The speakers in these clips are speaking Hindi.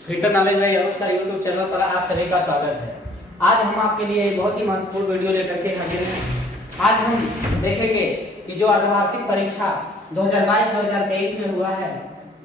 फ्यूचर नॉलेज में सर यूट्यूब चैनल पर आप सभी का स्वागत है। आज हम आपके लिए बहुत ही महत्वपूर्ण वीडियो लेकर के हाजिर हैं। आज हम देखेंगे कि जो अर्धवार्षिक परीक्षा 2022-2023 में हुआ है,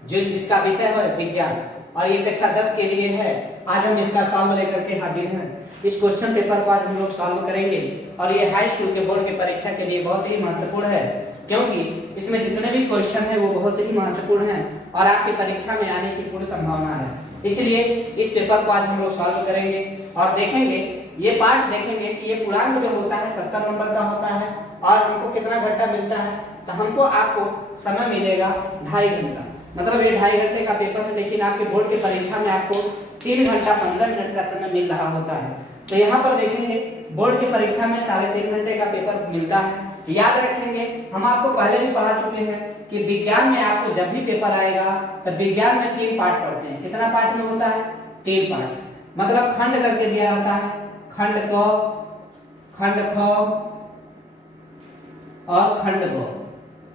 जिसका विषय है विज्ञान और ये कक्षा 10 के लिए है। आज हम इसका सॉल्व लेकर के हाजिर हैं। इस क्वेश्चन पेपर को आज हम लोग सॉल्व करेंगे और ये हाई स्कूल के बोर्ड की परीक्षा के लिए बहुत ही महत्वपूर्ण है, क्योंकि इसमें जितने भी क्वेश्चन है वो बहुत ही महत्वपूर्ण हैं और आपकी परीक्षा में आने की पूरी संभावना है। इसलिए इस पेपर को आज हम लोग सॉल्व करेंगे और देखेंगे, ये पार्ट देखेंगे कि ये पूर्णांक जो होता है 70 नंबर का होता है और हमको कितना घंटा मिलता है। तो हमको आपको समय मिलेगा 2.5 घंटा, मतलब ये 2.5 घंटे का पेपर है, लेकिन आपके बोर्ड की परीक्षा में आपको 3 घंटा 15 मिनट का समय मिल रहा होता है। तो यहाँ पर देखेंगे बोर्ड की परीक्षा में 3.5 घंटे का पेपर मिलता है। याद रखेंगे, हम आपको पहले भी पढ़ा चुके हैं कि विज्ञान में आपको जब भी पेपर आएगा तो विज्ञान में 3 पार्ट पढ़ते हैं। कितना पार्ट में होता है? 3 पार्ट, मतलब खंड करके दिया रहता है, खंड क, खंड ख और खंड ग।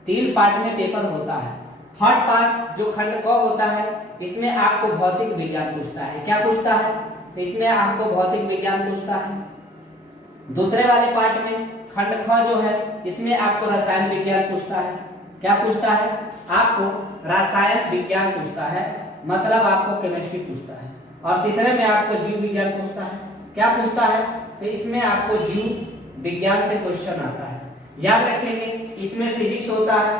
3 पार्ट में पेपर होता है। फर्स्ट पार्ट जो खंड क होता है, इसमें आपको भौतिक विज्ञान पूछता है। क्या पूछता है? इसमें आपको भौतिक विज्ञान पूछता है। दूसरे वाले पार्ट में खंड ख जो है, इसमें आपको रसायन विज्ञान पूछता है। क्या पूछता है? आपको रसायन विज्ञान पूछता है, मतलब आपको केमिस्ट्री पूछता है। और तीसरे में आपको जीव विज्ञान पूछता है। क्या पूछता है? तो इसमें आपको जीव विज्ञान से क्वेश्चन आता है। याद रखेंगे, इसमें फिजिक्स होता है,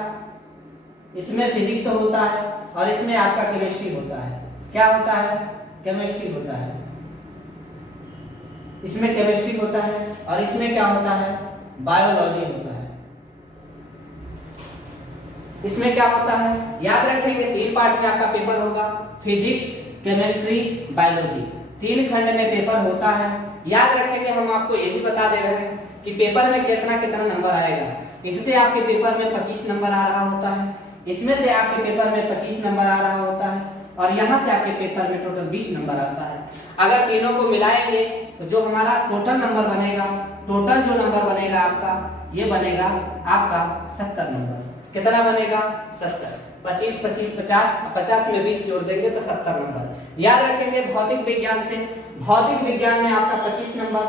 इसमें फिजिक्स होता है और इसमें आपका केमिस्ट्री होता है। क्या होता है? केमिस्ट्री होता है। इसमें केमिस्ट्री होता है और इसमें क्या होता है? बायोलॉजी होता है। इसमें क्या होता है? याद रखेंगे 3 पार्ट में आपका पेपर होगा, फिजिक्स, केमिस्ट्री, बायोलॉजी। 3 खंड में पेपर होता है। याद रखेंगे, हम आपको ये भी बता दे रहे हैं कि पेपर में कितना नंबर आएगा। इससे आपके पेपर में 25 नंबर आ रहा होता है, इसमें से आपके पेपर में 25 नंबर आ रहा होता है और यहाँ से आपके पेपर में टोटल 20 नंबर आता है। अगर तीनों को मिलाएंगे तो जो हमारा टोटल नंबर बनेगा, टोटल जो नंबर बनेगा आपका, ये बनेगा आपका 70 नंबर। कितना बनेगा? 70। 25 25 50, 50 में 20 जोड़ देंगे तो 70 नंबर। याद रखेंगे, भौतिक विज्ञान से, भौतिक विज्ञान में आपका 25 नंबर,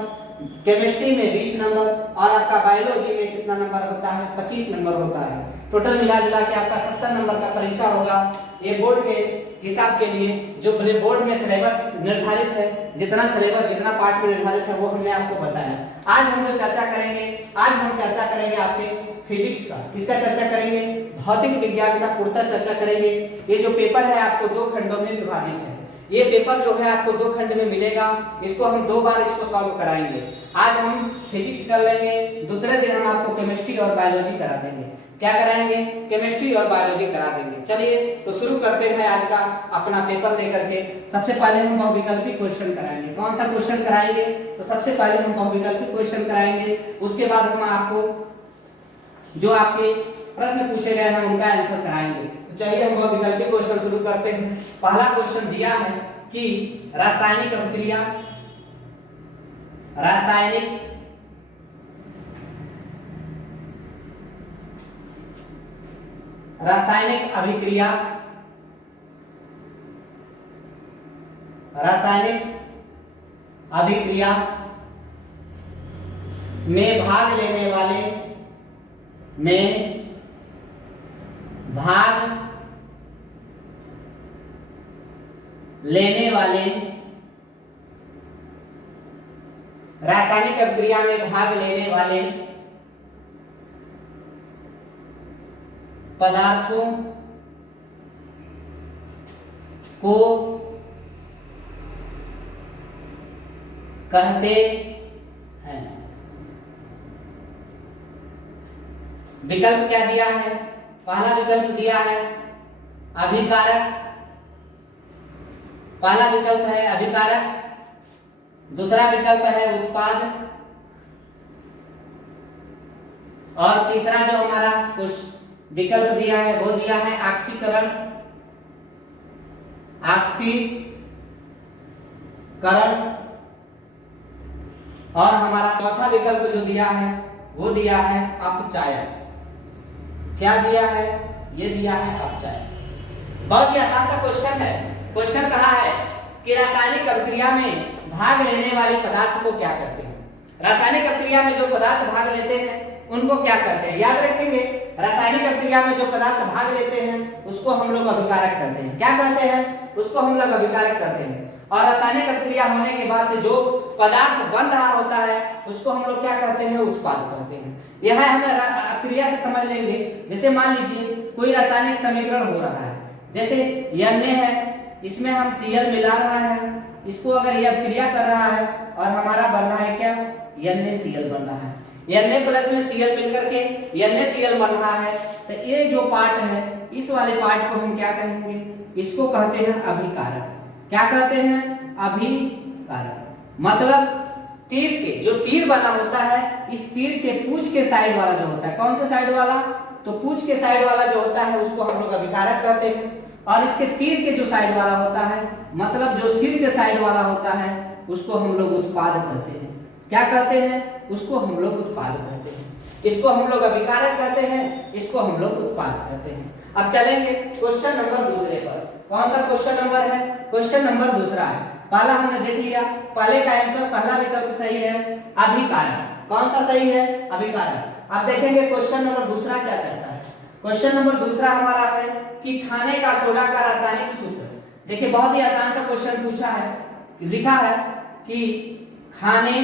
केमिस्ट्री में 20 नंबर और आपका बायोलॉजी में कितना नंबर होता है? 25 नंबर होता है। टोटल मिला जुला के आपका 70 नंबर का परीक्षा होगा। ये बोर्ड के हिसाब के लिए जो बोर्ड में सिलेबस निर्धारित है, जितना सिलेबस जितना पार्ट में निर्धारित है वो हमने आपको बताया। आज हम जो चर्चा करेंगे, आज हम चर्चा करेंगे आपके फिजिक्स का। किसका चर्चा करेंगे? भौतिक विज्ञान का पूर्णतः चर्चा करेंगे। ये जो पेपर है आपको 2 खंडों में विभाजित है। ये पेपर जो है आपको 2 खंड में मिलेगा। इसको हम 2 बार इसको सॉल्व कराएंगे। आज हम फिजिक्स कर लेंगे, दूसरे दिन हम आपको केमिस्ट्री और बायोलॉजी करा देंगे। क्या कराएंगे? केमिस्ट्री और बायोलॉजी करा देंगे। चलिए तो शुरू करते हैं आज का अपना पेपर लेकर के। सबसे पहले हम बहुविकल्पी क्वेश्चन कराएंगे। कौन सा क्वेश्चन कराएंगे? तो सबसे पहले हम बहुविकल्पी क्वेश्चन कराएंगे। उसके बाद हम आपको जो आपके प्रश्न पूछे गए हैं उनका आंसर कराएंगे। तो चलिए हम बहुविकल्पी क्वेश्चन शुरू करते हैं। पहला क्वेश्चन दिया है कि रासायनिक अभिक्रिया, रासायनिक अभिक्रिया, रासायनिक अभिक्रिया में भाग लेने वाले रासायनिक अभिक्रिया में भाग लेने वाले पदार्थों को कहते हैं। विकल्प क्या दिया है? पहला विकल्प दिया है अभिकारक, पहला विकल्प है अभिकारक, दूसरा विकल्प है उत्पाद और तीसरा जो हमारा कुछ विकल्प दिया है वो दिया है ऑक्सीकरण, और हमारा चौथा विकल्प जो दिया है वो दिया है अपचायक। क्या दिया है? ये दिया है अपचायक। बहुत ही आसान सा क्वेश्चन है। क्वेश्चन कहा है कि रासायनिक अभिक्रिया में भाग लेने वाले पदार्थ को क्या कहते हैं। रासायनिक अभिक्रिया में जो पदार्थ भाग लेते हैं उनको क्या कहते हैं। याद रखेंगे, रासायनिक अभिक्रिया में जो पदार्थ भाग लेते हैं उसको हम लोग अभिकारक कहते हैं। क्या कहते हैं? उसको हम लोग अभिकारक कहते हैं। और रासायनिक अभिक्रिया होने के बाद से जो पदार्थ बन रहा होता है उसको हम लोग क्या कहते हैं? उत्पाद कहते हैं। यह हम अभिक्रिया से समझ लेंगे। जैसे मान लीजिए कोई रासायनिक समीकरण हो रहा है, जैसे Na है, इसमें हम Cl मिला रहा है, इसको अगर यह अभिक्रिया कर रहा है और हमारा बन रहा है क्या? NaCl बन रहा है। Na प्लस में Cl मिलकर के NaCl बन रहा है। तो ये जो पार्ट है, इस वाले पार्ट को हम क्या कहेंगे? इसको कहते हैं अभिकारक। क्या कहते हैं? अभिकारक। मतलब तीर के जो तीर बना होता है, इस तीर के पूंछ के साइड वाला जो होता है, कौन सा साइड वाला? तो पूंछ के साइड वाला जो होता है उसको हम लोग अभिकारक कहते हैं। और इसके तीर के जो साइड वाला होता है, मतलब जो सिर के साइड वाला होता है, उसको हम लोग उत्पाद कहते हैं। क्या कहते हैं? उसको हम लोग उत्पाद कहते हैं। इसको हम लोग अभिकारक कहते हैं, इसको हम लोग उत्पाद कहते हैं। अब चलेंगे क्वेश्चन नंबर दूसरे पर। कौन सा क्वेश्चन नंबर है? क्वेश्चन नंबर दूसरा है। पहला हमने देख लिया, पहले का आंसर, पहला विकल्प सही है, अभिकारक। कौन सा सही है? अभिकारक। अब देखेंगे क्वेश्चन नंबर दूसरा क्या कहता है। क्वेश्चन नंबर दूसरा हमारा है कि खाने का सोडा का रासायनिक सूत्र। देखिए बहुत ही आसान सा क्वेश्चन पूछा है, लिखा है कि खाने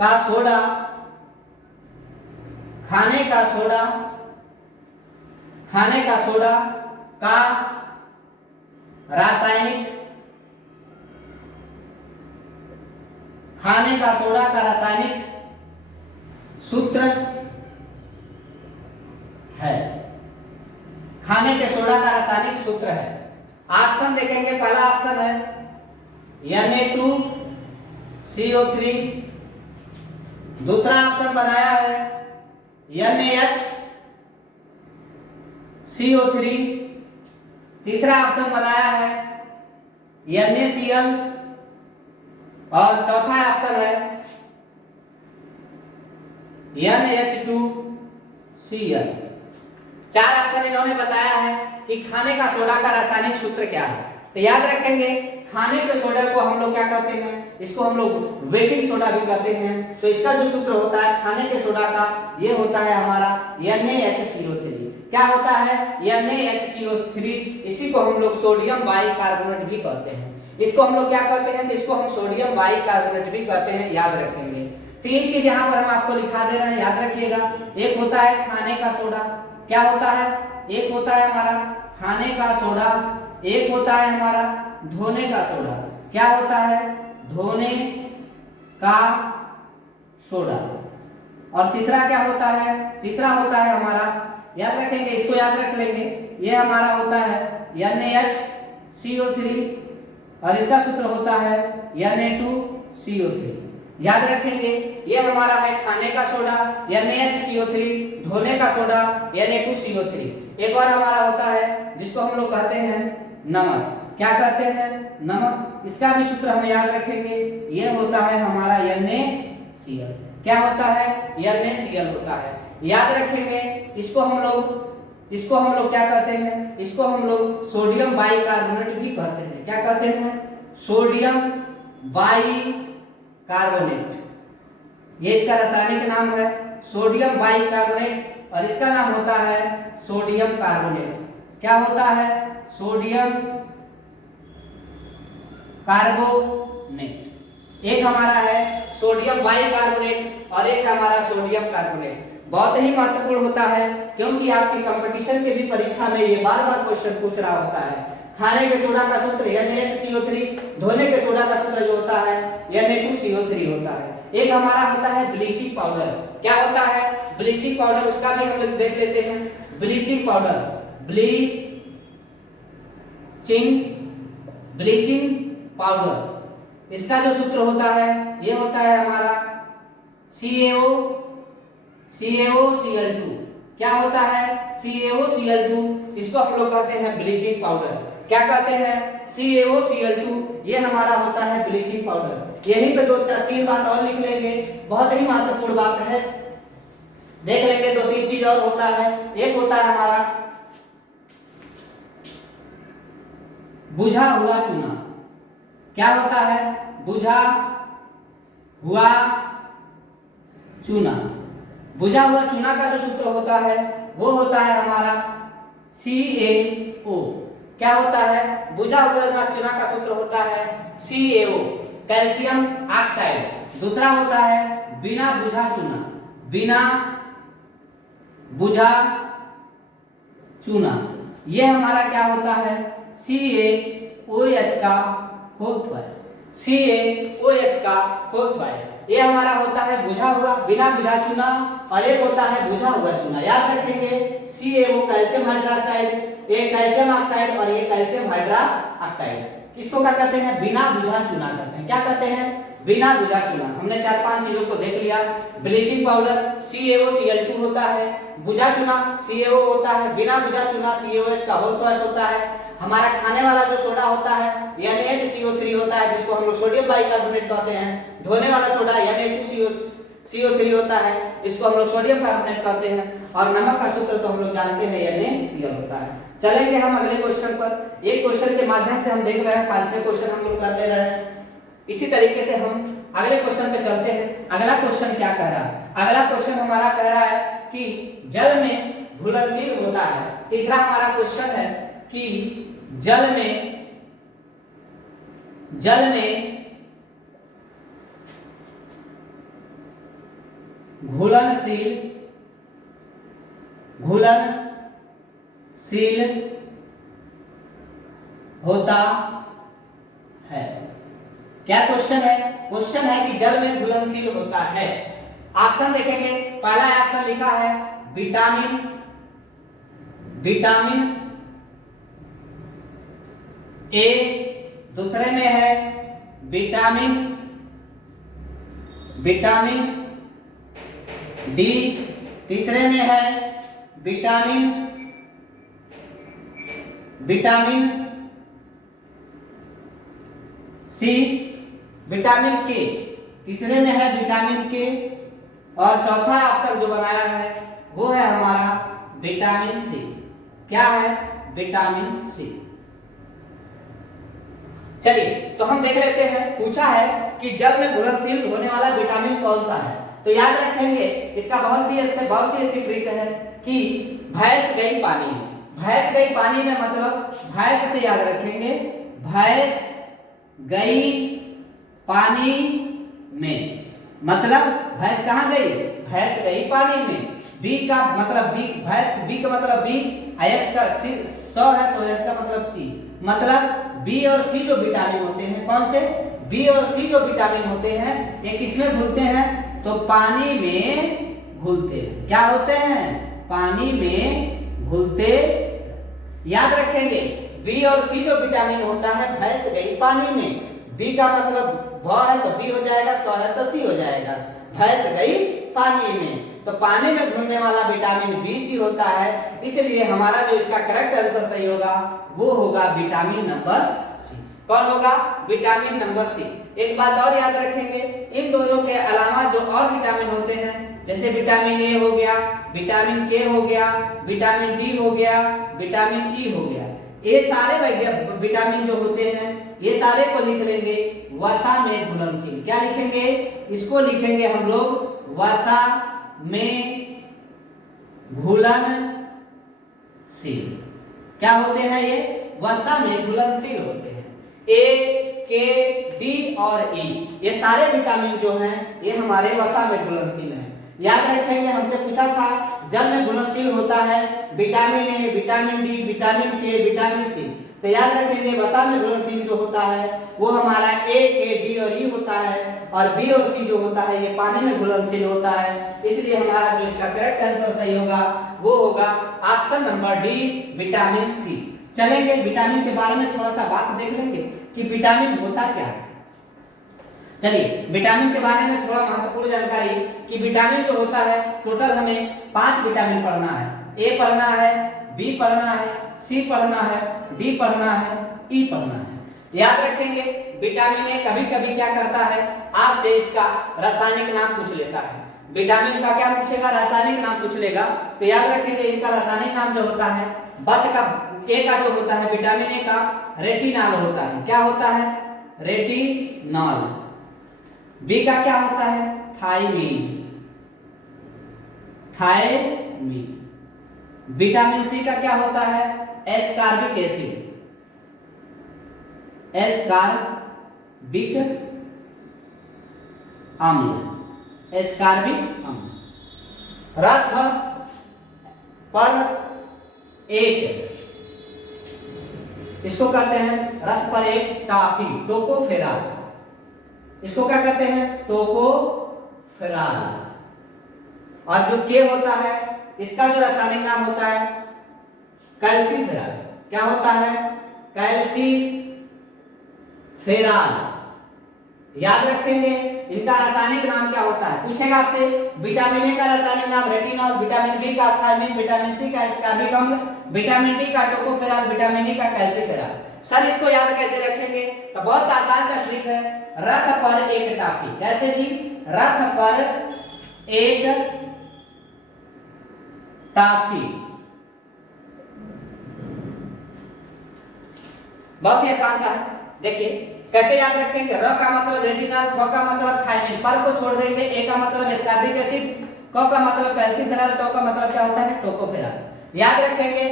का सोडा, खाने का सोडा, खाने का सोडा का रासायनिक, खाने का सोडा का रासायनिक सूत्र है। खाने के सोडा का रासायनिक सूत्र है। ऑप्शन देखेंगे, पहला ऑप्शन है Na2CO3, दूसरा ऑप्शन बनाया है NaHCO3, तीसरा ऑप्शन बनाया है NaCl और चौथा ऑप्शन है NH2Cl। चार ऑप्शन इन्होंने बताया है कि खाने का सोडा का रासायनिक सूत्र क्या है। तो याद रखेंगे, खाने के सोडा को हम लोग क्या कहते हैं? इसको हम लोग बेकिंग सोडा भी कहते हैं। तो इसका जो सूत्र होता है खाने के सोडा का, ये होता है हमारा NaHCO3। क्या होता है? NaHCO3। इसी को हम लोग सोडियम बाइकार्बोनेट भी कहते हैं। इसको हम लोग क्या कहते हैं? तो इसको हम सोडियम बाइकार्बोनेट भी कहते हैं। याद रखेंगे, तीन चीज यहाँ पर हम आपको लिखा दे रहे हैं, याद रखिएगा। एक होता है खाने का सोडा, क्या होता है? एक होता है हमारा खाने का सोडा, एक होता है हमारा धोने का सोडा। क्या होता है? धोने का सोडा। और तीसरा क्या होता है? तीसरा होता है हमारा, याद रखेंगे, इसको याद रख लेंगे, ये हमारा होता है NaHCO3 और इसका सूत्र होता है Na2CO3। याद रखेंगे, ये हमारा है खाने का सोडा NaHCO3, धोने का सोडा Na2CO3। एक और हमारा होता है जिसको हम लोग कहते हैं नमक। क्या कहते हैं? नमक। इसका भी सूत्र हम याद रखेंगे, ये होता है हमारा NaCl। क्या होता है? NaCl होता है। याद रखेंगे, इसको हम लोग क्या कहते हैं? इसको हम लोग सोडियम बाइकार्बोनेट भी कहते हैं। क्या कहते हैं? Sodium bicarbonate. ये इसका रासायनिक नाम है सोडियम बाइकार्बोनेट और इसका नाम होता है सोडियम कार्बोनेट। क्या होता है? Sodium carbonate. एक हमारा है सोडियम बाइकार्बोनेट और एक हमारा सोडियम कार्बोनेट। बहुत ही महत्वपूर्ण होता है क्योंकि आपकी कंपटीशन के भी परीक्षा में ये बार-बार क्वेश्चन पूछ रहा होता है। खाने के सोडा का सूत्र NaHCO3, धोने के सोडा का सूत्र जो होता है Na2CO3 होता है। एक हमारा होता है ब्लीचिंग पाउडर। क्या होता है? ब्लीचिंग पाउडर, उसका भी हम लोग देख लेते हैं। ब्लीचिंग पाउडर, ब्लीचिंग पाउडर, इसका जो सूत्र होता है ये होता है हमारा CaOCl2। क्या होता है? CaOCl2। इसको हम लोग कहते हैं ब्लीचिंग पाउडर। क्या कहते हैं? CaOCl2। ये हमारा होता है ब्लीचिंग पाउडर। यहीं पे दो चार तीन बात और लिख लेंगे, बहुत ही महत्वपूर्ण बात है, देख लेंगे। दो तीन चीज और होता है। एक होता है हमारा बुझा हुआ चूना। क्या होता है? बुझा हुआ चूना। बुझा हुआ चूना का जो सूत्र होता है वो होता है हमारा CaO। क्या होता है? बुझा हुआ चूना का सूत्र होता है CaO, कैल्शियम ऑक्साइड। दूसरा होता है बिना बुझा चूना। बिना बुझा चूना, ये हमारा क्या होता है? CaOH का होल ट्वाइस। CaOH का होल ट्वाइस, ये हमारा होता है बुझा हुआ, बिना बुझा चूना, और एक होता है बुझा हुआ चूना। याद रखेंगे CaO कैल्शियम हाइड्रोक्साइड, ये कैल्शियम ऑक्साइड और ये कैल्शियम हाइड्रोक्साइड। किसको क्या कहते हैं? बिना बुझा चूना कहते हैं। क्या कहते हैं? बिना बुझा चूना। हमने 4-5 चीजों को देख लिया। ब्लीचिंग पाउडर CaOCl2 होता है, बुझा चूना CaO होता है, बिना बुझा चूना CaOH का होल ट्वाइस होता है। हमारा खाने वाला जो सोडा होता है NaHCO3 होता है, जिसको हम लोग सोडियम बाइकार्बोनेट कहते हैं। धोने वाला सोडा Na2CO3 होता है, इसको हम लोग सोडियम कार्बोनेट कहते हैं। और नमक का सूत्र तो हम लोग जानते हैं NaCl होता है। चलेंगे हम अगले क्वेश्चन पर। एक क्वेश्चन के माध्यम से हम देख रहे हैं 5-6 क्वेश्चन हम लोग कर ले रहे हैं। इसी तरीके से हम अगले क्वेश्चन पे चलते हैं। अगला क्वेश्चन क्या कह रहा है? अगला क्वेश्चन हमारा कह रहा है कि जल में घुलनशील होता है। तीसरा हमारा क्वेश्चन है कि जल में घुलनशील होता है। क्या क्वेश्चन है? क्वेश्चन है कि जल में घुलनशील होता है। ऑप्शन देखेंगे। पहला ऑप्शन लिखा है विटामिन ए, दूसरे में है विटामिन डी, तीसरे में है विटामिन सी, विटामिन के, तीसरे में है विटामिन के, और चौथा ऑप्शन जो बनाया है वो है हमारा विटामिन सी। क्या है? Vitamin C. चलिए तो हम देख लेते हैं। पूछा है कि जल में घुलनशील होने वाला विटामिन कौन सा है। तो याद रखेंगे इसका बहुत सी अच्छी ट्रिक है कि भैंस गई पानी में। भैंस गई पानी में मतलब भैंस से याद रखेंगे, भैंस गई पानी में, मतलब भैंस कहां गई? भैंस गई पानी में। बी का मतलब बी, भैंस बी का मतलब बी, एस का सी, सौ है तो एस का मतलब सी, मतलब बी और सी जो विटामिन होते हैं, कौन से? बी और सी जो विटामिन होते हैं ये किसमें घुलते हैं? तो पानी में घुलते हैं। क्या होते हैं? पानी में घुलते। याद रखेंगे बी और सी जो विटामिन होता है, भैंस गई पानी में। बी का मतलब भ है तो बी हो जाएगा, सौ है तो सी हो जाएगा। भैंस गई पानी में, तो पानी में घुलने वाला विटामिन बी सी होता है। इसलिए हमारा जो इसका करेक्ट आंसर सही होगा वो होगा विटामिन नंबर सी। कौन होगा? Vitamin number C. एक बात और याद रखेंगे, इन दोनों के अलावा जो और विटामिन होते हैं, जैसे विटामिन ए हो गया, विटामिन के हो गया, विटामिन डी हो गया, विटामिन ई हो गया, ये सारे विटामिन जो होते हैं ये सारे को लिख लेंगे वसा में घुलनशील। क्या लिखेंगे? इसको लिखेंगे हम लोग वसा में घुलनशील। क्या होते हैं ये? वसा में घुलनशील होते हैं। ए, के, डी और ई, ये सारे विटामिन जो हैं ये हमारे वसा में घुलनशील हैं। याद रखेंगे हमसे पूछा था जल में घुलनशील होता है vitamin A, vitamin D, vitamin के, विटामिन सी। तो याद रखेंगे वसा में घुलनशील जो होता है वो हमारा ए, के, डी और ई होता है, और बी और सी जो होता है ये पानी में घुलनशील होता है। इसलिए हमारा जो इसका करेक्ट आंसर सही होगा वो होगा option number D, vitamin C. चलेंगे विटामिन के बारे में थोड़ा सा बात देख लेंगे कि विटामिन होता क्या है। चलिए विटामिन के बारे में थोड़ा महत्वपूर्ण जानकारी कि विटामिन जो होता है टोटल हमें 5 विटामिन पढ़ना है। ए पढ़ना है, बी पढ़ना है, सी पढ़ना है, डी पढ़ना है, ई पढ़ना है। याद रखेंगे विटामिन ए कभी कभी क्या करता है आपसे इसका रासायनिक नाम पूछ लेता है। विटामिन का क्या पूछेगा? रासायनिक नाम पूछ लेगा। तो याद रखेंगे इनका रासायनिक नाम जो होता है बत का ए का जो होता है विटामिन ए का रेटिनॉल होता है। क्या होता है? रेटिनॉल। बी का क्या होता है? थायमीन। थायमीन। विटामिन सी का क्या होता है? Ascorbic acid. एस्कॉर्बिक अम्ल। एस्कॉर्बिक अम्ल। रथ पर एक, इसको कहते हैं रथ पर एक टाफी, टोकोफेराल। इसको क्या कहते हैं? टोकोफेराल। और जो के होता है इसका जो रासायनिक नाम होता है कैल्सीफेराल। क्या होता है? कैल्सीफेराल। याद रखेंगे इनका रासायनिक नाम क्या होता है। पूछेगा आपसे विटामिन ए का रासायनिक नाम रेटिनॉल, विटामिन बी का थायमीन, विटामिन सी का एस्कॉर्बिक अम्ल, विटामिन डी का टोकोफेराल, विटामिन ई का कैल्सीफेराल। सर इसको याद कैसे रखेंगे? तो बहुत आसान सा ट्रिक है, रथ पर एक टाफी। कैसे जी? रथ पर एक टाफी। बहुत ही आसान सा है। देखिए कैसे याद रखेंगे? र का मतलब रेटिनॉल, थ का मतलब थायमीन, पर को छोड़ देंगे, ए का मतलब एस्कॉर्बिक एसिड, क का मतलब कैल्सीफेराल, ट का मतलब क्या होता है? टोकोफेराल। याद रखेंगे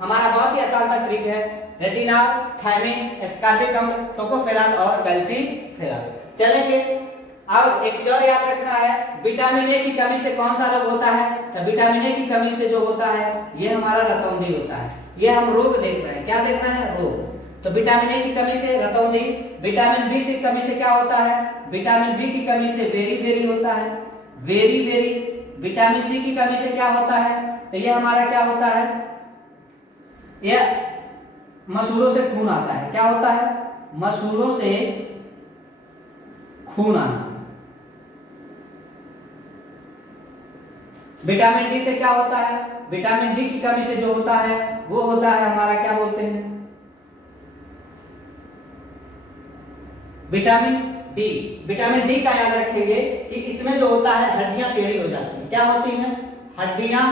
हमारा बहुत ही आसान सा ट्रिक है, रेटिनॉल, थायमीन, एस्कॉर्बिक अम्ल, टोकोफेराल और कैल्सीफेराल। चलेंगे और एक चीज और याद रखना है, विटामिन ए की कमी से कौन सा रोग होता है? तो विटामिन ए की कमी से जो होता है ये हमारा रतौंधी होता है। ये हम रोग देख रहे हैं। क्या देख रहे हैं? रोग। तो विटामिन ए की कमी से रतौंधी। विटामिन बी की कमी से क्या होता है? विटामिन बी की कमी से वेरी वेरी होता है, वेरी वेरी। विटामिन सी की कमी से क्या होता है? तो ये हमारा क्या होता है? ये मसूड़ों से खून आता है। क्या होता है? मसूड़ों से खून आना। विटामिन डी से क्या होता है? विटामिन डी की कमी से जो होता है वो होता है हमारा क्या बोलते हैं? Vitamin D. विटामिन डी का याद रखेंगे कि इसमें जो होता है हड्डियां टेढ़ी हो जाती हैं। क्या होती हैं? हड्डियां,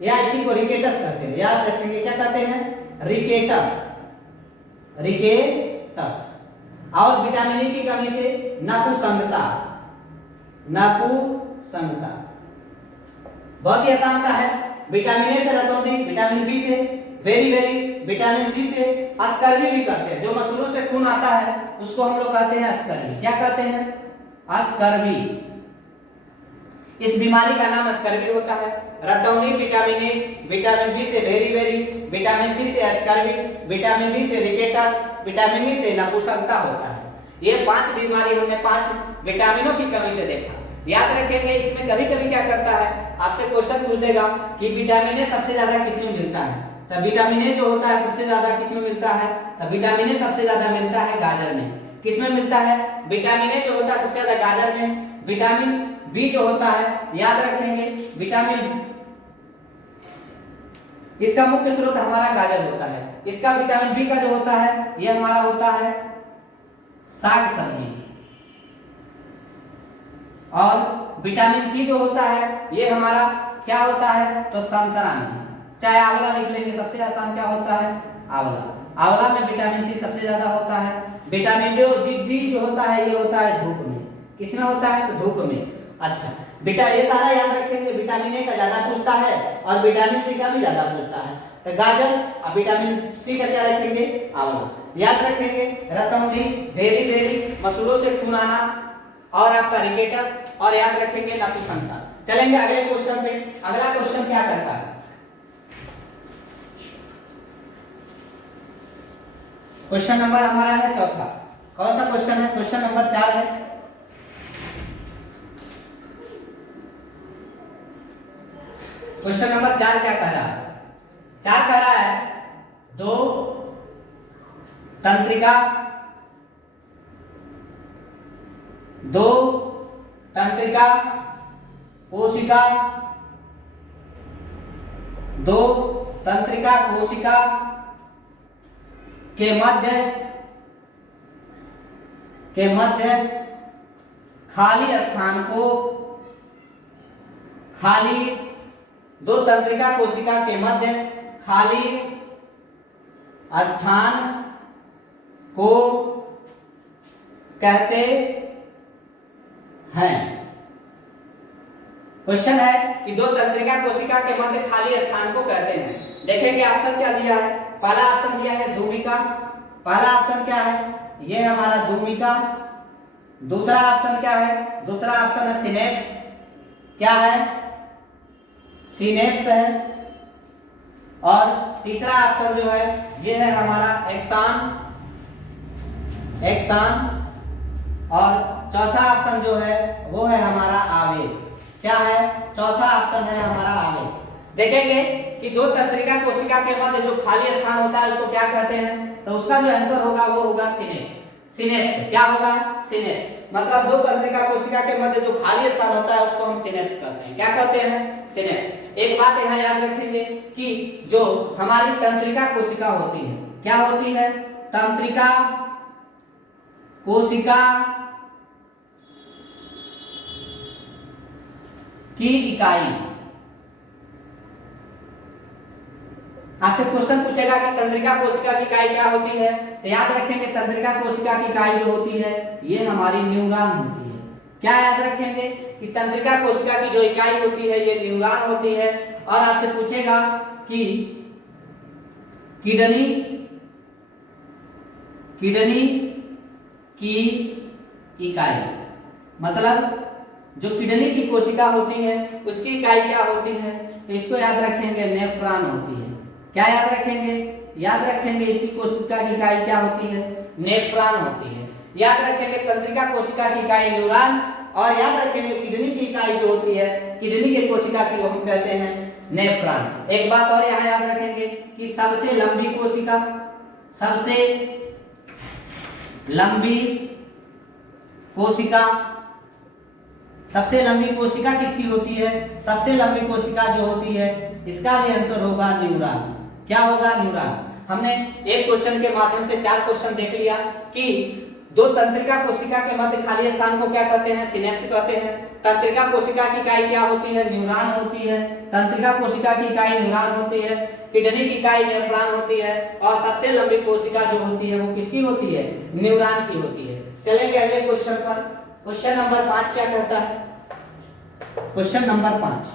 या इसी को रिकेटस कहते हैं। याद रखेंगे क्या कहते हैं? रिकेटस। रिकेटस। और विटामिन ई की कमी से नपुंसकता। नपुंसकता। बहुत ही आसान सा है। विटामिन ए से रतौंधी, विटामिन बी से वेरी वेरी, विटामिन सी से अस्कर्वी भी कहते हैं। जो मसूड़ों से खून आता है उसको हम लोग कहते हैं अस्कर्वी। क्या कहते हैं? अस्कर्वी। इस बीमारी का नाम अस्कर्वी होता है। रतौंधी विटामिन ए, विटामिन बी से वेरी वेरी, विटामिन सी से अस्कर्वी, विटामिन डी से रिकेटस, विटामिन ई से नपुंसकता होता है। ये 5 बीमारी हमने 5 विटामिनों की कमी से देखा। याद रखेंगे इसमें कभी कभी क्या करता है, आपसे क्वेश्चन पूछ देगा कि विटामिन ए सबसे ज्यादा किसमें मिलता है। तब विटामिन ए जो होता है सबसे ज्यादा किसमें मिलता है? तब विटामिन ए सबसे ज्यादा मिलता है गाजर में। किसमें मिलता है? विटामिन ए जो होता है सबसे ज्यादा गाजर में। विटामिन बी जो होता है याद रखेंगे विटामिन, इसका मुख्य स्रोत हमारा गाजर होता है। इसका विटामिन बी का जो होता है ये हमारा होता है साग सब्जी। और विटामिन सी जो होता है ये हमारा क्या होता है? तो संतरा में। चाहे आंवला लिख लेंगे, सबसे आसान क्या होता है? आंवला। आंवला में विटामिन सी सबसे ज्यादा होता है। विटामिन बी जो होता है ये होता है धूप में। किसमें होता है? तो धूप में। अच्छा बेटा ये सारा याद रखेंगे, विटामिन ए का ज्यादा पूछता है और विटामिन सी का भी ज्यादा पूछता है। तो गाजर और विटामिन सी का क्या रखेंगे? आंवला। याद रखेंगे रतौंधी, वेरी वेरी, मसूड़ों से खून आना और आपका रिकेटस, और याद रखेंगे नपुंसकता। चलेंगे अगले क्वेश्चन पे। अगला क्वेश्चन क्या करता है? क्वेश्चन नंबर हमारा है चौथा। कौन सा क्वेश्चन है? क्वेश्चन नंबर 4 है। क्वेश्चन नंबर 4 क्या कह रहा है? 4 कह रहा है 2 तंत्रिका कोशिका, 2 तंत्रिका कोशिका के मध्य खाली स्थान को, खाली 2 तंत्रिका कोशिका के मध्य खाली स्थान को कहते हैं। क्वेश्चन है कि दो तंत्रिका कोशिका के मध्य खाली स्थान को कहते हैं। देखेंगे ऑप्शन क्या दिया है। पहला ऑप्शन दिया है दूमिका। पहला ऑप्शन क्या है, ये हमारा दूमिका। दूसरा ऑप्शन क्या है, दूसरा ऑप्शन है सिनेप्स। क्या है, सिनेप्स है। और तीसरा ऑप्शन जो है ये है हमारा एक्सान, एक्सान। और चौथा ऑप्शन जो है वो है हमारा आवेग। क्या है, चौथा ऑप्शन है हमारा आवेग। देखेंगे कि दो तंत्रिका कोशिका के मध्य जो खाली स्थान होता है उसको क्या कहते हैं, तो उसका जो आंसर होगा वो होगा सिनेप्स। सिनेप्स क्या होगा, सिनेप्स। मतलब दो तंत्रिका कोशिका के मध्य जो खाली स्थान होता है उसको हम सिनेप्स कहते हैं। क्या कहते हैं, सिनेप्स। एक बात यहाँ याद रखेंगे कि जो हमारी तंत्रिका कोशिका होती है, क्या होती है, तंत्रिका कोशिका की इकाई। आपसे क्वेश्चन पूछेगा कि तंत्रिका कोशिका की इकाई क्या होती है, तो याद रखेंगे तंत्रिका कोशिका की इकाई जो होती है ये हमारी न्यूरॉन होती है। क्या याद रखेंगे कि तंत्रिका कोशिका की जो इकाई होती है ये न्यूरॉन होती है। और आपसे पूछेगा कि किडनी, किडनी की इकाई, मतलब जो किडनी की कोशिका होती है उसकी इकाई क्या होती है, तो इसको याद रखेंगे नेफ्रॉन होती है। क्या याद रखेंगे, याद रखेंगे इसकी कोशिका की इकाई क्या होती है, नेफ्रॉन होती है। याद रखेंगे तंत्रिका कोशिका की इकाई न्यूरॉन। और याद रखेंगे किडनी की इकाई जो होती है, किडनी की कोशिका की वो हम कहते हैं नेफ्रॉन। एक बात और यहाँ याद रखेंगे कि सबसे लंबी कोशिका, सबसे लंबी कोशिका, सबसे लंबी कोशिका किसकी होती है, सबसे लंबी कोशिका जो होती है इसका भी आंसर होगा न्यूरॉन। क्या होगा, न्यूरॉन। हमने एक क्वेश्चन के माध्यम से 4 क्वेश्चन देख लिया कि दो तंत्रिका कोशिका के मध्य खाली स्थान को क्या कहते हैं, सिनेप्स कहते हैं। तंत्रिका कोशिका की इकाई क्या होती है, न्यूरॉन होती है। तंत्रिका कोशिका की इकाई न्यूरॉन होती है। किडनी की इकाई नेफ्रॉन होती है। और सबसे लंबी कोशिका जो होती है वो किसकी होती है, न्यूरॉन की होती है। चलेंगे अगले क्वेश्चन पर। क्वेश्चन नंबर 5 क्या कहता है, क्वेश्चन नंबर 5,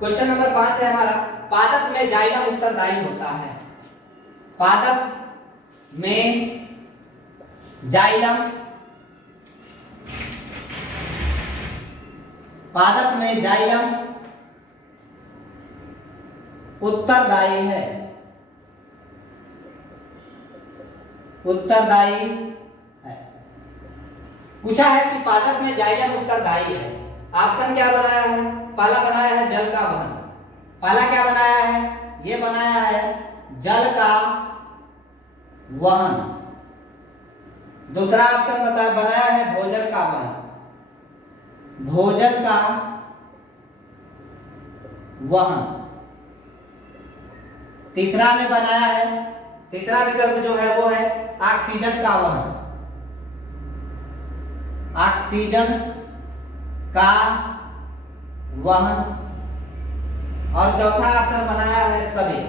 क्वेश्चन नंबर 5 है हमारा, पादप में जाइलम उत्तरदायी होता है। पादप में जाइलम, पादप में जाइलम उत्तरदायी है, उत्तरदायी है। पूछा है कि पादप में जाइलम उत्तरदायी है। ऑप्शन क्या बनाया है, पहला बनाया है जल का वहन। पहला क्या बनाया है, ये बनाया है जल का वहन। दूसरा ऑप्शन बनाया है भोजन का वहन, भोजन का वहन। तीसरा में बनाया है, तीसरा विकल्प जो है वो है ऑक्सीजन का वहन, ऑक्सीजन का वहन। और चौथा ऑप्शन बनाया है सभी।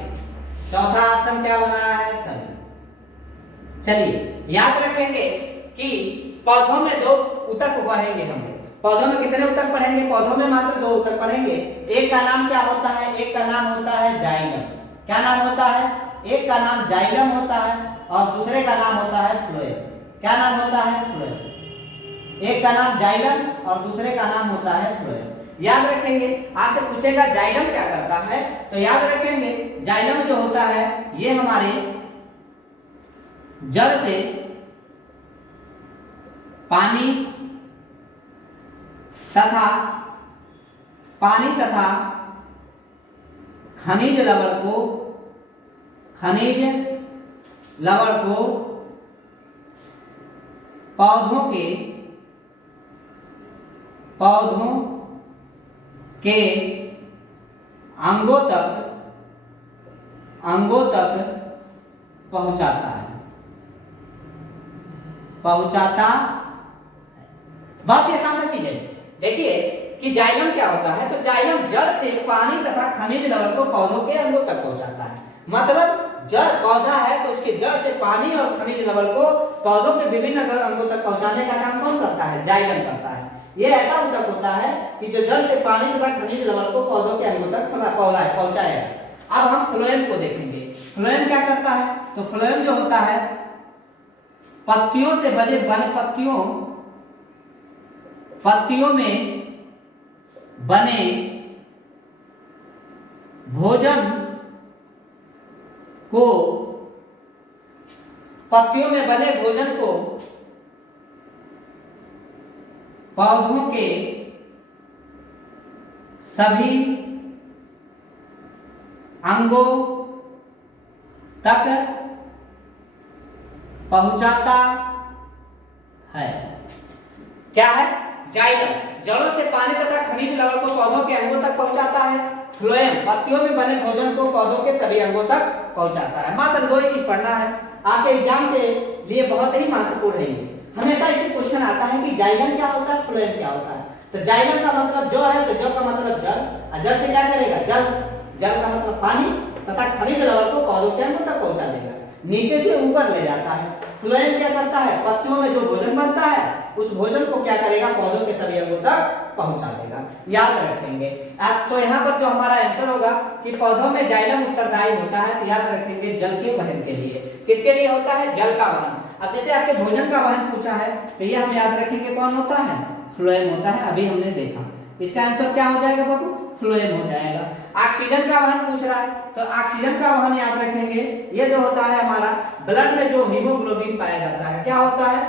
चौथा ऑप्शन क्या बनाया है, सभी। चलिए याद रखेंगे कि पौधों में 2 ऊतक पढ़ेंगे हम। पौधों में कितने ऊतक पढ़ेंगे, पौधों में मात्र 2 ऊतक पढ़ेंगे। एक का नाम क्या होता है, एक का नाम होता है जाइलम। क्या नाम होता है, एक का नाम जाइलम होता है और दूसरे का नाम होता है फ्लोएम। क्या नाम होता है, फ्लोएम। एक का नाम जाइलम और दूसरे का नाम होता है फ्लोएम। याद रखेंगे, आपसे पूछेगा जाइलम क्या करता है, तो याद रखेंगे जाइलम जो होता है ये हमारे जड़ से पानी तथा खनिज लवण को पौधों के अंगों तक पहुंचाता है, बहुत ही आसान सा चीज है। देखिए कि जाइलम क्या होता है, तो जाइलम जड़ से पानी तथा खनिज लवण को पौधों के अंगों तक पहुंचाता है। मतलब जड़ पौधा है तो उसके जड़ से पानी और खनिज लवण को पौधों के विभिन्न अंगों तक पहुंचाने का काम कौन करता है, जाइलम करता है। ये ऐसा ऊतक होता है कि जो जड़ से पानी तथा खनिज लवण को पौधों के अंगों तक पहुंचाएगा। अब हम फ्लोएम को देखेंगे। फ्लोएम क्या करता है, तो फ्लोएम जो होता है पत्तियों से बने पत्तियों में बने भोजन को पौधों के सभी अंगों तक पहुंचाता है। क्या है, जाइलम जड़ों से पानी तथा खनिज लवण को पौधों के अंगों तक पहुंचाता है। फ्लोएम पत्तियों में बने भोजन को पौधों के सभी अंगों तक पहुंचाता है। मात्र दो ही चीज पढ़ना है, आपके एग्जाम के लिए बहुत ही महत्वपूर्ण है। हमेशा इसे क्वेश्चन आता है कि जाइलम क्या होता है, फ्लोएम क्या होता है। तो जाइलम का मतलब जो है, तो जो का मतलब जल, और जल से क्या करेगा, जल का मतलब पानी तथा खनिज लवण को पौधों के अंगों तक पहुंचा देगा, नीचे से ऊपर ले जाता है। फ्लोएम क्या करता है, पत्तियों में जो भोजन बनता है उस भोजन को क्या करेगा, पौधों के सभी अंगों तक पहुंचा देगा। याद रखेंगे। तो यहाँ पर जो हमारा आंसर होगा कि पौधों में जाइलम उत्तरदायी होता है, तो याद रखेंगे जल के वहन के लिए। किसके लिए होता है, जल का वहन। अब जैसे आपके भोजन का वहन पूछा है तो ये हम याद रखेंगे कौन होता है, फ्लोएम होता है। अभी हमने देखा, इसका आंसर क्या हो जाएगा बाबू, फ्लोएम हो जाएगा। ऑक्सीजन का वहन पूछ रहा है तो ऑक्सीजन का वहन याद रखेंगे, ये जो होता है हमारा ब्लड में जो हीमोग्लोबिन पाया जाता है, क्या होता है,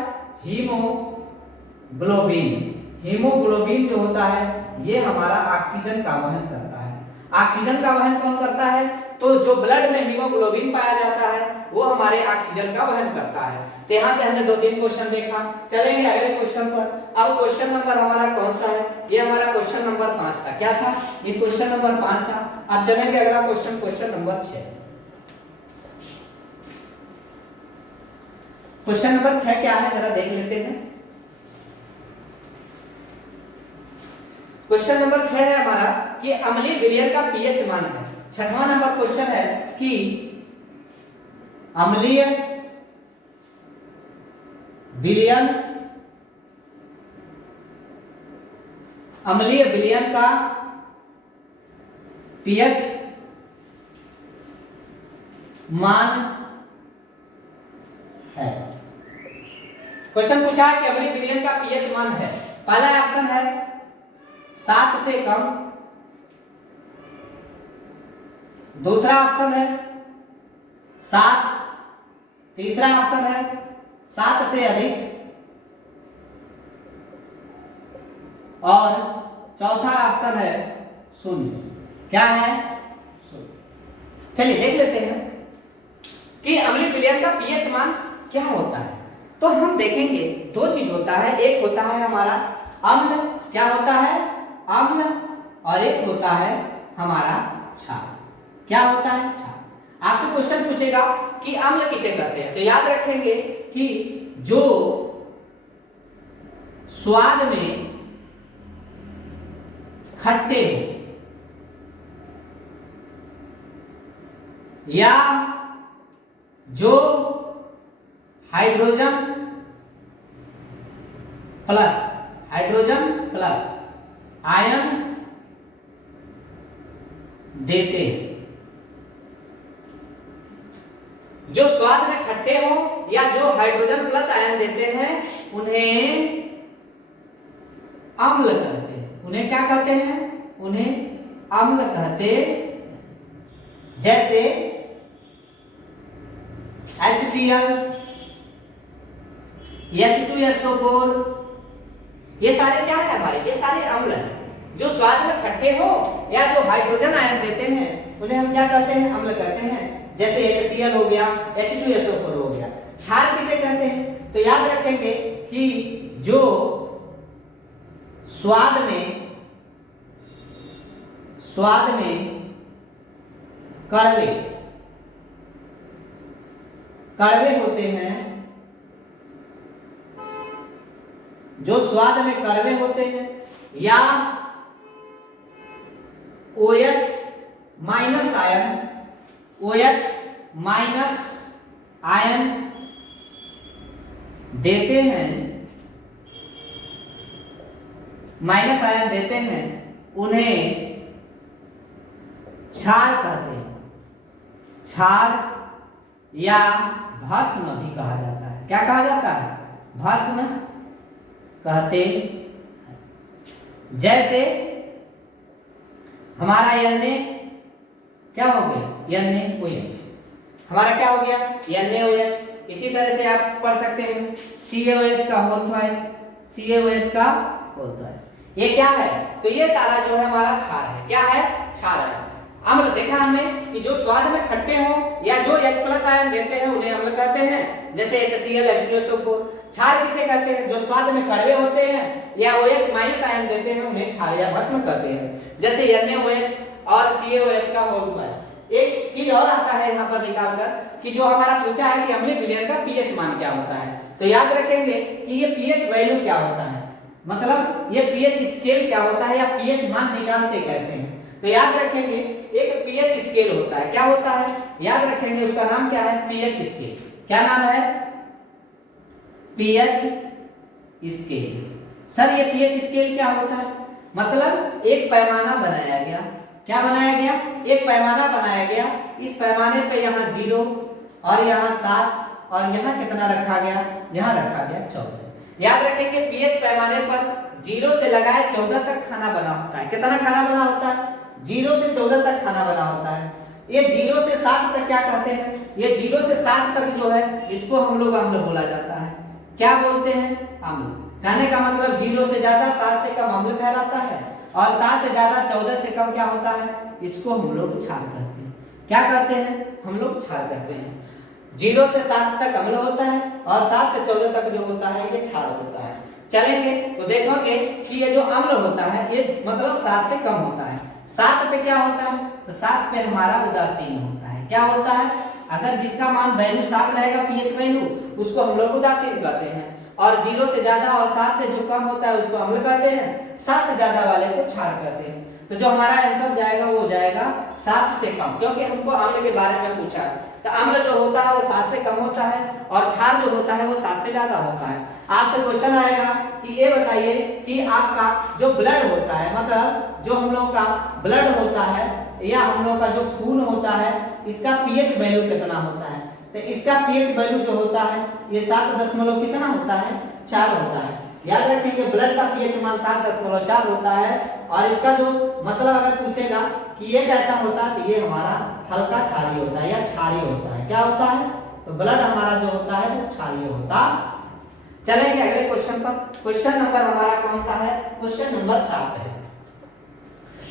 हीमोग्लोबिन जो होता है ये हमारा ऑक्सीजन का वहन करता है। ऑक्सीजन का वहन कौन करता है, तो जो ब्लड में हीमोग्लोबिन पाया जाता है वो हमारे ऑक्सीजन का वहन करता है। तो यहाँ से हमने 2-3 क्वेश्चन देखा। चलेंगे अगले क्वेश्चन पर। अब क्वेश्चन नंबर हमारा कौन सा है, ये हमारा क्वेश्चन नंबर 5 था। क्या था, ये क्वेश्चन नंबर 5 था। अब चलेंगे अगला question, question number 6। Question number 6 क्या है, जरा देख लेते हैं। क्वेश्चन नंबर 6 है हमारा कि अम्लीय विलयन का पीएच मान है। 6वां नंबर क्वेश्चन है कि अम्लीय विलयन का पीएच मान है। क्वेश्चन पूछा है कि अम्लीय विलयन का पीएच मान है। पहला ऑप्शन है 7 से कम, दूसरा ऑप्शन है 7, तीसरा ऑप्शन है 7 से अधिक, और चौथा ऑप्शन है 0। क्या है, 0। चलिए देख लेते हैं कि अम्लीय विलयन का पीएच मान क्या होता है। तो हम देखेंगे दो चीज होता है, एक होता है हमारा अम्ल, क्या होता है, अम्ल, और एक होता है हमारा क्षार। क्या होता है, क्षार। आपसे क्वेश्चन पूछेगा कि अम्ल किसे कहते हैं, तो याद रखेंगे कि जो स्वाद में खट्टे या जो हाइड्रोजन प्लस आयन देते हैं, जो स्वाद में खट्टे हो या जो हाइड्रोजन प्लस आयन देते हैं उन्हें अम्ल कहते हैं। उन्हें क्या कहते हैं, उन्हें अम्ल कहते। जैसे HCl, H2SO4, ये सारे क्या है हमारे, ये सारे अम्ल हैं। जो स्वाद में खट्टे हो या जो हाइड्रोजन आयन देते हैं उन्हें हम क्या कहते हैं, अम्ल कहते हैं। जैसे HCl हो गया, H2SO4 हो गया। क्षार किसे कहते हैं, तो याद रखेंगे कि जो स्वाद में कड़वे होते हैं, जो स्वाद में कड़वे होते हैं या OH minus ion, OH minus ion देते हैं, माइनस आयन देते हैं, उन्हें क्षार कहते हैं। क्षार या भस्म भी कहा जाता है। क्या कहा जाता है? भस्म कहते हैं। जैसे हमारा Na क्या हो गया? NaOH हमारा क्या हो गया? NaOH। इसी तरह से आप पढ़ सकते हैं CaOH का होल ट्वाइस, CaOH का होल ट्वाइस। ये क्या है? तो ये सारा जो है हमारा क्षार है। क्या है? क्षार है। अम्ल देखा हमने कि जो स्वाद में खट्टे हो या जो H+ आयन देते हैं उन्हें अम्ल कहते हैं, जैसे HCl H2SO4। क्षार किसे कहते हैं? जो स्वाद में कड़वे होते हैं या OH माइनस आयन देते हैं उन्हें क्षार या भस्म कहते हैं, जैसे NaOH और CaOH का होल ट्वाइस। एक चीज और आता है यहाँ पर निकालकर कि जो हमारा पूछा है कि अम्लीय विलयन का पीएच मान क्या होता है। तो याद रखेंगे कि ये पीएच वैल्यू क्या होता है, मतलब ये पीएच स्केल क्या होता है या पीएच मान निकालते कैसे हैं। तो याद रखेंगे एक पीएच स्केल होता है। क्या होता है? याद रखेंगे उसका नाम क्या है? PH scale. क्या नाम है? PH scale. सर ये पीएच स्केल क्या होता है? मतलब एक पैमाना बनाया गया। क्या बनाया गया? एक पैमाना बनाया गया। इस पैमाने पे यहाँ 0 और यहाँ 7 और यहाँ कितना रखा गया? यहाँ रखा गया 14। याद रखेंगे पीएच पैमाने पर 0 से लगाए 14 तक खाना बना होता है। कितना खाना बना होता है? 0 से 14 तक खाना बना होता है। ये 0 से 7 तक क्या कहते हैं? ये 0 से 7 तक जो है इसको हम लोग अम्ल बोला जाता है। क्या बोलते हैं? अम्ल। कहने का मतलब 0 से ज्यादा 7 से कम अम्ल कहलाता है और 7 से ज्यादा 14 से कम क्या होता है? इसको हम लोग क्षार कहते हैं। क्या कहते हैं? हम लोग क्षार कहते हैं। 0 से 7 तक अम्ल होता है और 7 से 14 तक जो होता है ये क्षार होता है। चलेंगे तो देखोगे कि ये जो अम्ल होता है ये मतलब 7 से कम होता है। 7 पे क्या होता है? तो 7 पे हमारा उदासीन होता है। क्या होता है? अगर जिसका मान वैल्यू 7 रहेगा पीएच वैल्यू उसको हम लोग उदासीन कहते हैं और 0 से ज्यादा और 7 से जो कम होता है उसको अम्ल कहते हैं, 7 से ज्यादा वाले को क्षार कहते हैं। तो जो हमारा आंसर जाएगा वो जाएगा 7 से कम, क्योंकि हमको अम्ल के बारे में पूछा है। तो अम्ल जो होता है वो 7 से कम होता है और क्षार जो होता है वो 7 से ज्यादा होता है। आपसे क्वेश्चन आएगा कि ये बताइए कि आपका जो ब्लड होता है, मतलब जो हम लोग का ब्लड होता है या हम लोग का जो खून होता है इसका पीएच वैल्यू कितना होता है? तो इसका पीएच वैल्यू जो होता है ये 7 कितना होता है? 4 होता है। याद रखेंगे ब्लड का पीएच मान 7.4 होता है और इसका जो मतलब अगर पूछेगा कि ये कैसा होता है तो ये हमारा हल्का क्षारीय होता है या क्षारीय होता है। क्या होता है? तो ब्लड हमारा जो होता है वो क्षारीय होता है। चलेंगे अगले क्वेश्चन पर। क्वेश्चन नंबर हमारा कौन सा है? क्वेश्चन नंबर 7 है।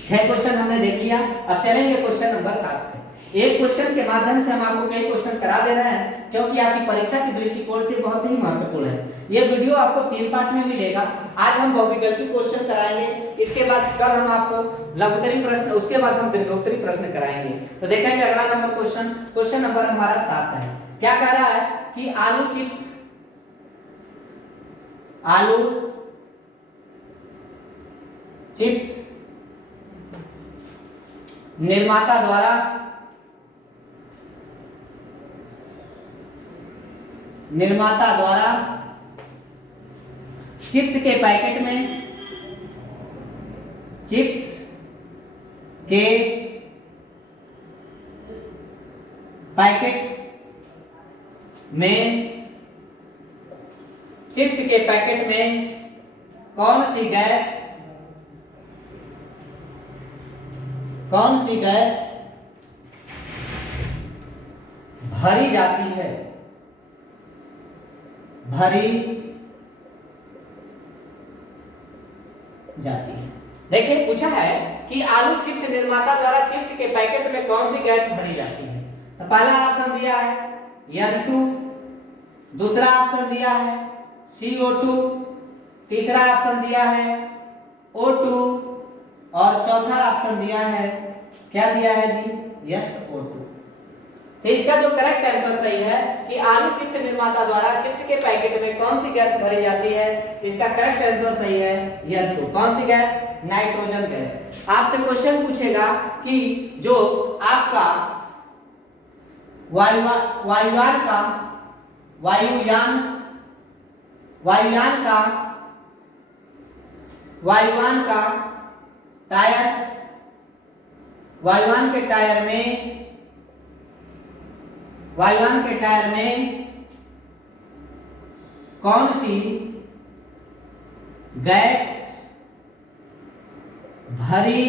6 क्वेश्चन हमने देख लिया, अब चलेंगे क्वेश्चन नंबर 7 पे। एक क्वेश्चन के माध्यम से हम आपको कई क्वेश्चन करा दे रहे हैं क्योंकि आपकी परीक्षा के दृष्टिकोण से बहुत ही महत्वपूर्ण है। ये वीडियो आपको 3 पार्ट में मिलेगा। आज हम बहुविकल्पी क्वेश्चन कराएंगे, इसके बाद कल हम आपको लघुत्तरी प्रश्न, उसके बाद हम दीर्घोत्तरी प्रश्न कराएंगे। तो देखेंगे अगला नंबर क्वेश्चन। क्वेश्चन नंबर हमारा 7 है। क्या कह रहा है कि आलू चिप्स निर्माता द्वारा चिप्स के पैकेट में कौन सी गैस भरी जाती है? देखिए पूछा है कि आलू चिप्स निर्माता द्वारा चिप्स के पैकेट में कौन सी गैस भरी जाती है। तो पहला ऑप्शन दिया है N2, दूसरा ऑप्शन दिया है CO2, तीसरा ऑप्शन दिया है O2 और चौथा ऑप्शन दिया है, क्या दिया है जी? SO2। तो इसका जो करेक्ट आंसर सही है कि आलू चिप्स निर्माता द्वारा चिप्स के पैकेट में कौन सी गैस भरी जाती है, इसका करेक्ट आंसर सही है N2। कौन सी गैस? Nitrogen gas. आपसे क्वेश्चन पूछेगा कि जो आपका वायुयान का टायर, वायुयान के टायर में कौन सी गैस भरी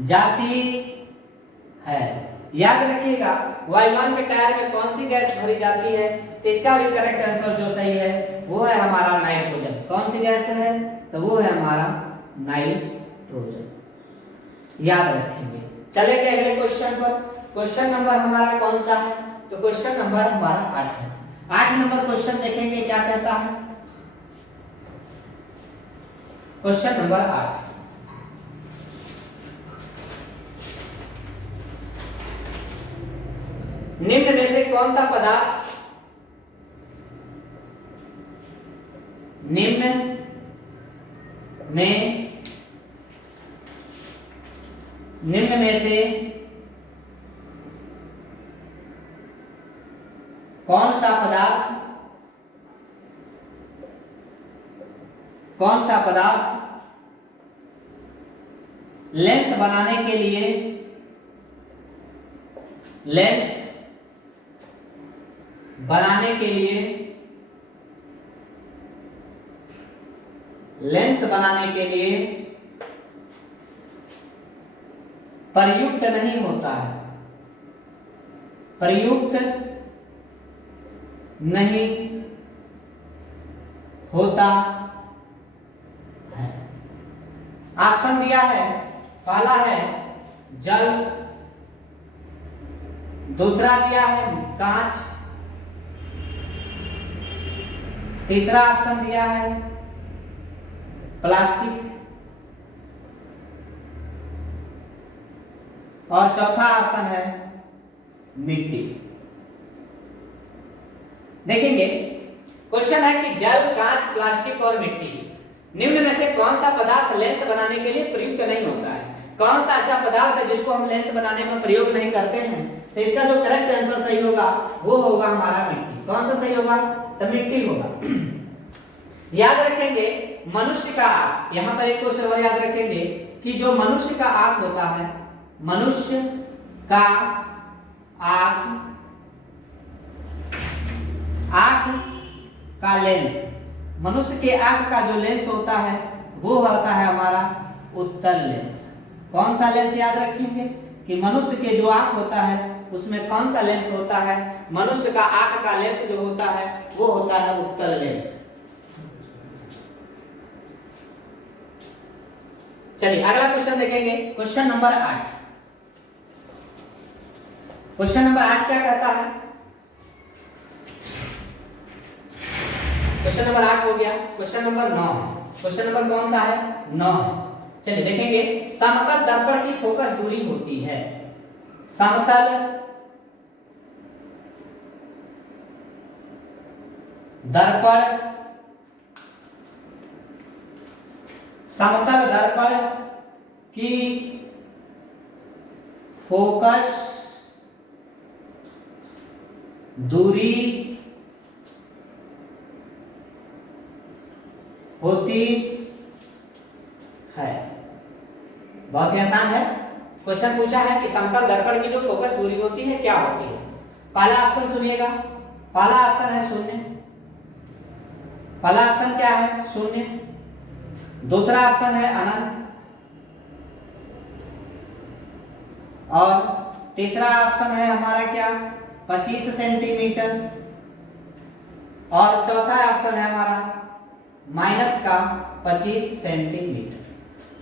जाती है। याद रखिएगा, वायुयान के टायर में कौन सी गैस भरी जाती है, तो इसका भी करेक्ट आंसर जो सही है वो है हमारा नाइट्रोजन। कौन सी गैस है, तो वो है हमारा नाइट्रोजन। याद रखेंगे। चलेंगे अगले क्वेश्चन पर। क्वेश्चन नंबर हमारा कौन सा है, तो क्वेश्चन नंबर हमारा 8 है। 8 नंबर क्वेश्चन देखेंगे क्या कहता है। क्वेश्चन नंबर 8, निम्न में से कौन सा पदार्थ निम्न में से कौन सा पदार्थ लेंस बनाने के लिए प्रयुक्त नहीं होता है, ऑप्शन दिया है। पहला है जल, दूसरा दिया है कांच, तीसरा ऑप्शन दिया है प्लास्टिक और चौथा ऑप्शन है मिट्टी। देखेंगे क्वेश्चन है कि जल, कांच, प्लास्टिक और मिट्टी निम्न में से कौन सा पदार्थ लेंस बनाने के लिए प्रयुक्त नहीं होता है। कौन सा ऐसा पदार्थ है जिसको हम लेंस बनाने में प्रयोग नहीं करते हैं, तो इसका जो करेक्ट आंसर सही होगा वो होगा हमारा मिट्टी। कौन सा सही होगा, तो मिट्टी होगा। याद रखेंगे मनुष्य का, यहां पर एक क्वेश्चन और याद रखेंगे कि जो मनुष्य का आंख होता है, मनुष्य का आंख का लेंस, मनुष्य के आंख का जो लेंस होता है वो होता है हमारा उत्तल लेंस। कौन सा लेंस याद रखेंगे कि मनुष्य के जो आंख होता है उसमें कौन सा लेंस होता है, मनुष्य का आंख का लेंस जो होता है वो होता है उत्तल लेंस। चलिए अगला क्वेश्चन देखेंगे, क्वेश्चन नंबर 8। क्वेश्चन नंबर 8 क्या कहता है, क्वेश्चन नंबर 8 हो गया। क्वेश्चन नंबर 9 है। क्वेश्चन नंबर कौन सा है, 9 है। चलिए देखेंगे, समतल दर्पण की फोकस दूरी होती है, समतल दर्पण की फोकस दूरी होती है। बहुत ही आसान है। क्वेश्चन पूछा है कि समतल दर्पण की जो फोकस दूरी होती है क्या होती है। पहला ऑप्शन सुनिएगा, पहला ऑप्शन है शून्य। पहला ऑप्शन क्या है, शून्य। दूसरा ऑप्शन है अनंत और तीसरा ऑप्शन है हमारा क्या, 25 सेंटीमीटर और चौथा ऑप्शन है हमारा माइनस का 25 सेंटीमीटर।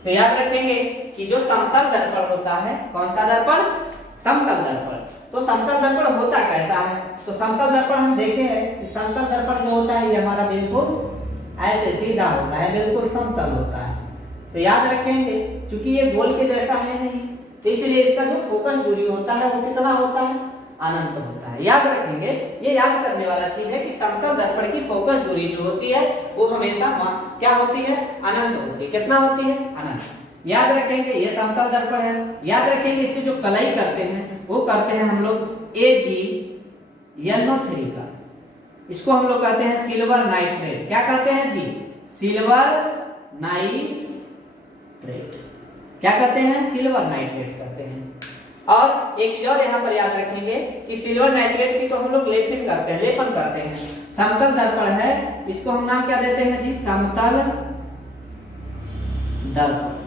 तो याद रखेंगे कि जो समतल दर्पण होता है, कौन सा दर्पण, समतल दर्पण। तो समतल दर्पण होता कैसा है, तो समतल दर्पण हम देखे हैं कि समतल दर्पण जो होता है ये हमारा बिल्कुल ऐसे सीधा होता है, बिल्कुल समतल होता है। तो याद रखेंगे चूंकि ये गोल के जैसा है नहीं, तो इसलिए इसका जो फोकस दूरी होता है वो कितना होता है, अनंत होता है। याद रखेंगे, ये याद करने वाला चीज है कि समतल दर्पण की फोकस दूरी जो होती है वो हमेशा क्या होती है, अनंत होती है। कितना होती है, अनंत। याद रखेंगे ये समतल दर्पण है। याद रखेंगे इसकी जो कलई करते हैं वो करते हैं हम लोग AgNO3 का। इसको हम लोग कहते हैं सिल्वर नाइट्रेट। क्या कहते हैं जी, सिल्वर नाइट्रेट। क्या कहते हैं, सिल्वर नाइट्रेट कहते हैं। और एक चीज और यहाँ पर याद रखेंगे कि सिल्वर नाइट्रेट की तो हम लोग लेपन करते हैं। समतल दर्पण है, इसको हम नाम क्या देते हैं जी, समतल दर्पण।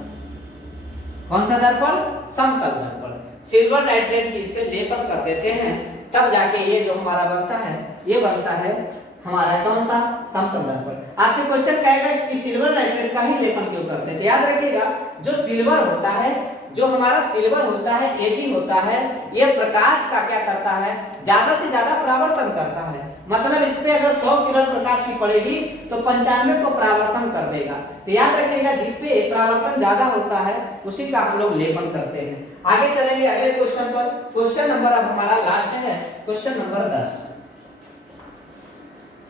कौन सा दर्पण, समतल दर्पण। सिल्वर नाइट्रेट की इस पे लेपन कर देते हैं, तब जाके ये जो हमारा बनता है, ये बनता है हमारा कौन सा, समतल दर्पण। आपसे क्वेश्चन कहेगा कि सिल्वर नाइट्रेट का ही लेपन क्यों करते हैं, तो याद रखिएगा जो सिल्वर होता है, जो हमारा सिल्वर होता है, Ag होता है, ये प्रकाश का क्या करता है, ज्यादा से ज्यादा परावर्तन करता है। मतलब इस पे अगर 100 किरण प्रकाश की पड़ेगी तो 95 को परावर्तन कर देगा। तो याद रखिएगा जिस पे परावर्तन ज्यादा होता है उसी का हम लोग लेपन करते हैं। आगे चलेंगे अगले क्वेश्चन पर। क्वेश्चन नंबर अब हमारा लास्ट है, क्वेश्चन नंबर 10।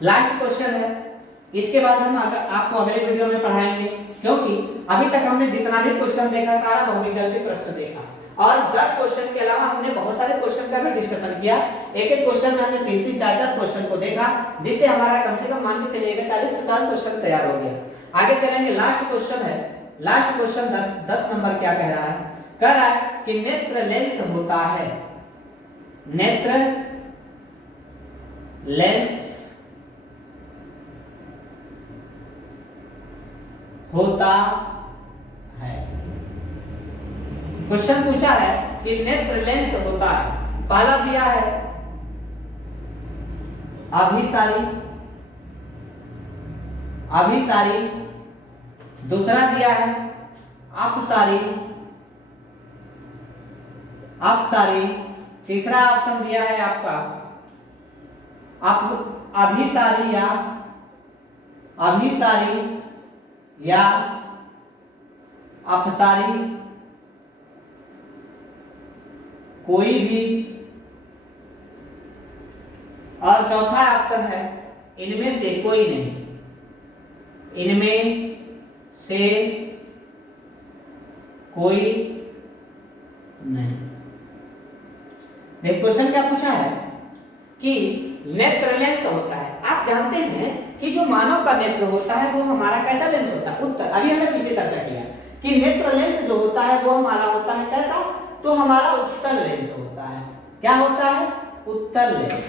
लास्ट क्वेश्चन है, इसके बाद हम आपको अगले वीडियो में पढ़ाएंगे, क्योंकि अभी तक हमने जितना भी क्वेश्चन देखा सारा बहुविकल्पी प्रश्न देखा, और 10 क्वेश्चन के अलावा हमने बहुत सारे क्वेश्चन का भी डिस्कशन किया। एक एक क्वेश्चन में हमने 3-3, 4-4 क्वेश्चन को देखा, जिससे हमारा कम से कम मान के चलिएगा 40-50 क्वेश्चन तैयार हो गया। आगे चलेंगे, लास्ट क्वेश्चन है। लास्ट क्वेश्चन 10 नंबर क्या कह रहा है, कह रहा है कि नेत्र लेंस होता है, नेत्र लेंस होता है। क्वेश्चन पूछा है कि नेत्र लेंस होता है। पहला दिया है अभिसारी, अभिसारी। दूसरा दिया है अपसारी, अपसारी। तीसरा ऑप्शन दिया है आपका अभिसारी या अभिसारी या अपसारी, कोई भी। और चौथा ऑप्शन है इनमें से कोई नहीं, इनमें से कोई नहीं। क्वेश्चन क्या पूछा है कि नेत्र लेंस होता है। आप जानते हैं कि जो मानव का नेत्र होता है वो हमारा कैसा लेंस होता है, उत्तर। अभी हमने पीछे चर्चा किया कि नेत्र लेंस जो होता है वो हमारा होता है कैसा, तो हमारा उत्तल लेंस होता है। क्या होता है, उत्तल लेंस,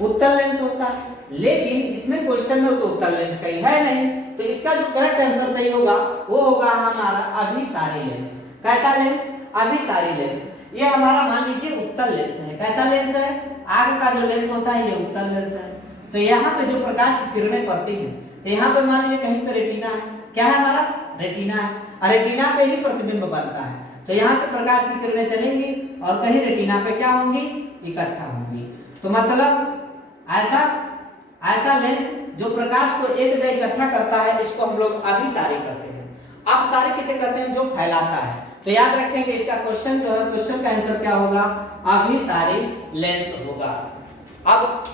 उत्तल लेंस होता है। लेकिन इसमें क्वेश्चन में तो उत्तल लेंस का ही है नहीं, तो इसका जो करेक्ट आंसर सही होगा वो होगा हमारा अभिसारी लेंस। कैसा लेंस, अभिसारी लेंस। ये हमारा मान लीजिए उत्तल लेंस है। कैसा लेंस है, आग का जो लेंस होता है ये उत्तल लेंस है। तो यहाँ पे जो प्रकाश की किरणें पड़ती हैं, तो यहाँ पर मान लीजिए कहीं पे रेटिना है। क्या है हमारा, रेटिना है, और रेटिना पे ही प्रतिबिंब बनता है। तो यहाँ से प्रकाश की किरणें चलेंगी और कहीं रेटिना पे क्या होंगी, इकट्ठा होंगी। तो मतलब ऐसा लेंस जो प्रकाश को एक जगह इकट्ठा करता है, इसको हम लोग अभिसारी कहते हैं। अपसारी किसे कहते हैं, जो फैलाता है। तो याद रखेंगे इसका क्वेश्चन जो है, क्वेश्चन का आंसर क्या होगा, अभिसारी लेंस होगा। अब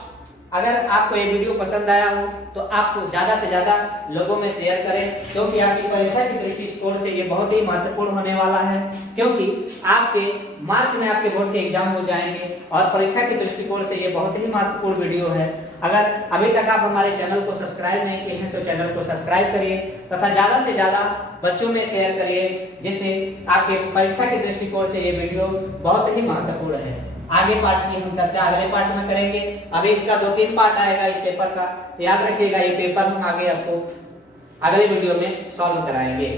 अगर आपको ये वीडियो पसंद आया हो तो आपको ज्यादा से ज्यादा लोगों में शेयर करें, क्योंकि आपकी परीक्षा की दृष्टिकोण से ये बहुत ही महत्वपूर्ण होने वाला है। क्योंकि आपके मार्च में आपके बोर्ड के एग्जाम हो जाएंगे और परीक्षा की दृष्टिकोण से ये बहुत ही महत्वपूर्ण वीडियो है। अगर अभी तक आप हमारे चैनल को सब्सक्राइब नहीं किए हैं तो चैनल को सब्सक्राइब करिए तथा ज्यादा से ज्यादा बच्चों में शेयर करिए, जिससे आपके परीक्षा की दृष्टिकोण से ये वीडियो बहुत ही महत्वपूर्ण है। आगे पार्ट की हम चर्चा अगले पार्ट में करेंगे। अभी इसका 2-3 पार्ट आएगा इस पेपर का, तो याद रखिएगा ये पेपर हम आगे आपको अगले वीडियो में सॉल्व कराएंगे।